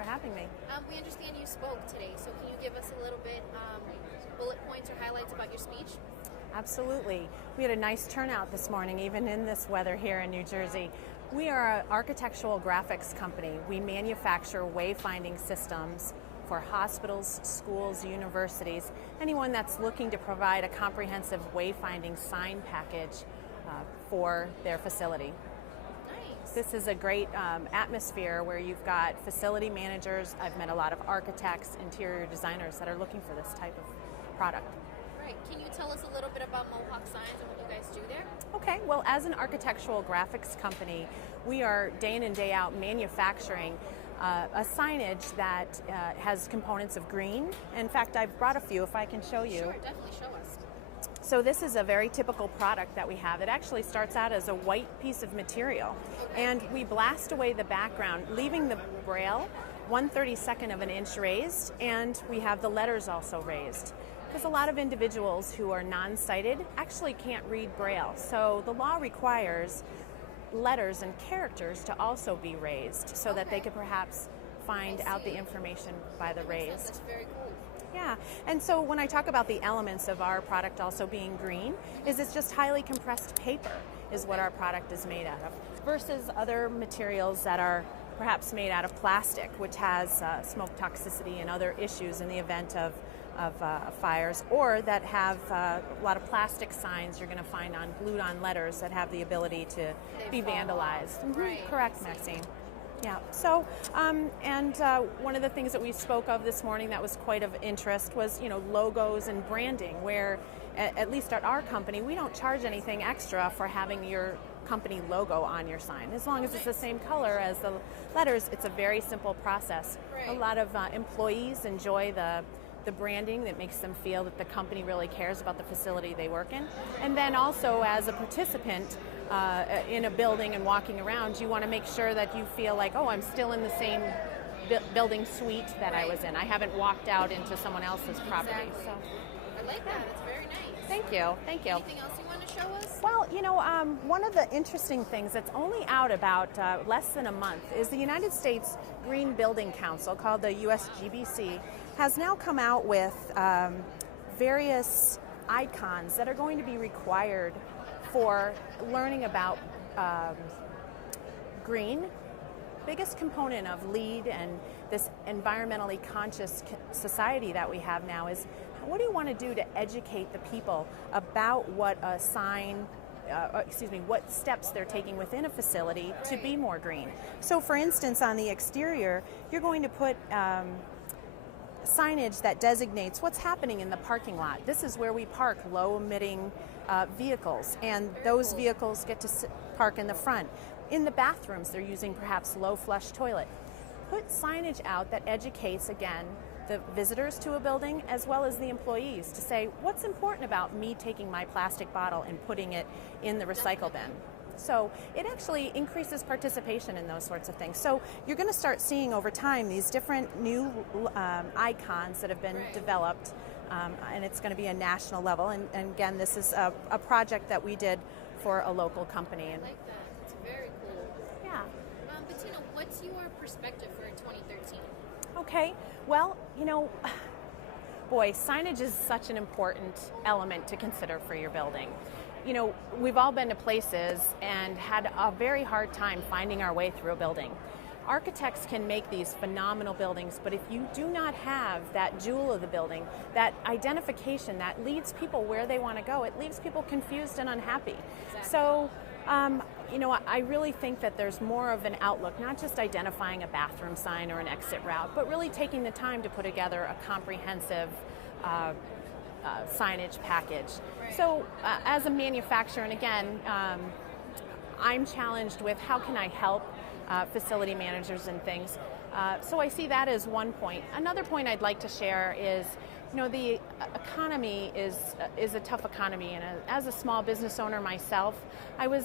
for having me. We understand you spoke today, so can you give us a little bit bullet points or highlights about your speech? Absolutely. We had a nice turnout this morning, even in this weather here in New Jersey. We are an architectural graphics company. We manufacture wayfinding systems for hospitals, schools, universities, anyone that's looking to provide a comprehensive wayfinding sign package for their facility. Nice. This is a great atmosphere where you've got facility managers. I've met a lot of architects, interior designers that are looking for this type of product. Right. Can you tell us a little bit about Mohawk Signs and what you guys do there? Okay, well, as an architectural graphics company, we are day in and day out manufacturing a signage that has components of green. In fact, I've brought a few if I can show you. Sure, definitely show us. So this is a very typical product that we have. It actually starts out as a white piece of material, and we blast away the background, leaving the braille 1/32 of an inch raised, and we have the letters also raised. Because a lot of individuals who are non-sighted actually can't read braille, so the law requires letters and characters to also be raised so that they could perhaps find out the information by the raised. That's very cool. Yeah, and so when I talk about the elements of our product also being green, is it's just highly compressed paper is what our product is made out of, versus other materials that are perhaps made out of plastic, which has smoke toxicity and other issues in the event of fires, or that have a lot of plastic signs you're going to find on glued on letters that have the ability to be vandalized. Right. Correct, Maxine. Yeah. So, one of the things that we spoke of this morning that was quite of interest was, logos and branding, where at least at our company, we don't charge anything extra for having your company logo on your sign. As long as it's the same color as the letters, it's a very simple process. Right. A lot of employees enjoy the branding that makes them feel that the company really cares about the facility they work in. And then also as a participant in a building and walking around, you want to make sure that you feel like, oh, I'm still in the same building suite that I was in. I haven't walked out into someone else's property. Exactly. So, I like that. It's very nice. Thank you. Thank you. Anything else you want to show us? Well, one of the interesting things that's only out about less than a month is the United States Green Building Council, called the USGBC, has now come out with various icons that are going to be required for learning about green. Biggest component of LEED and this environmentally conscious society that we have now is, what do you want to do to educate the people about what a sign, what steps they're taking within a facility to be more green? So for instance, on the exterior, you're going to put signage that designates what's happening in the parking lot. This is where we park low-emitting vehicles, and those vehicles get to park in the front. In the bathrooms, they're using perhaps low-flush toilet. Put signage out that educates, again, the visitors to a building as well as the employees to say, what's important about me taking my plastic bottle and putting it in the recycle bin? So it actually increases participation in those sorts of things. So you're going to start seeing over time these different new icons that have been developed, and it's going to be a national level. And again, this is a project that we did for a local company. I like that. It's very cool. Yeah. Bettina, what's your perspective for 2013? Okay. Well, boy, signage is such an important element to consider for your building. We've all been to places and had a very hard time finding our way through a building. Architects can make these phenomenal buildings, but if you do not have that jewel of the building, that identification that leads people where they want to go, it leaves people confused and unhappy. Exactly. So, I really think that there's more of an outlook, not just identifying a bathroom sign or an exit route, but really taking the time to put together a comprehensive signage package. Right. So as a manufacturer, and again, I'm challenged with how can I help facility managers and things. So I see that as one point. Another point I'd like to share is, the economy is a tough economy, and as a small business owner myself, I was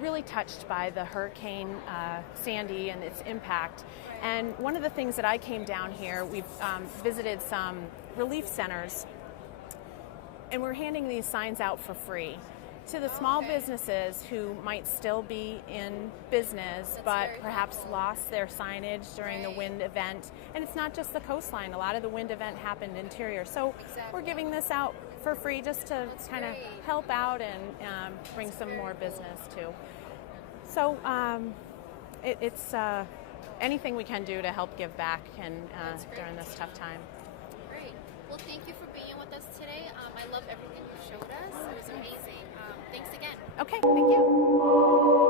really touched by the Hurricane Sandy and its impact. And one of the things that I came down here, we've visited some relief centers, and we're handing these signs out for free. to the small Okay. businesses who might still be in business but very perhaps helpful. lost their signage during the Right. wind event. And it's not just the coastline. A lot of the wind event happened interior. So Exactly. we're giving this out for free just to That's kind of great. help out and bring That's some very more cool. business too. So it's anything we can do to help give back and That's great. during this tough time. Great. Well, thank you for being with us today. I love everything you showed us. It was amazing. Thanks again. Okay, thank you.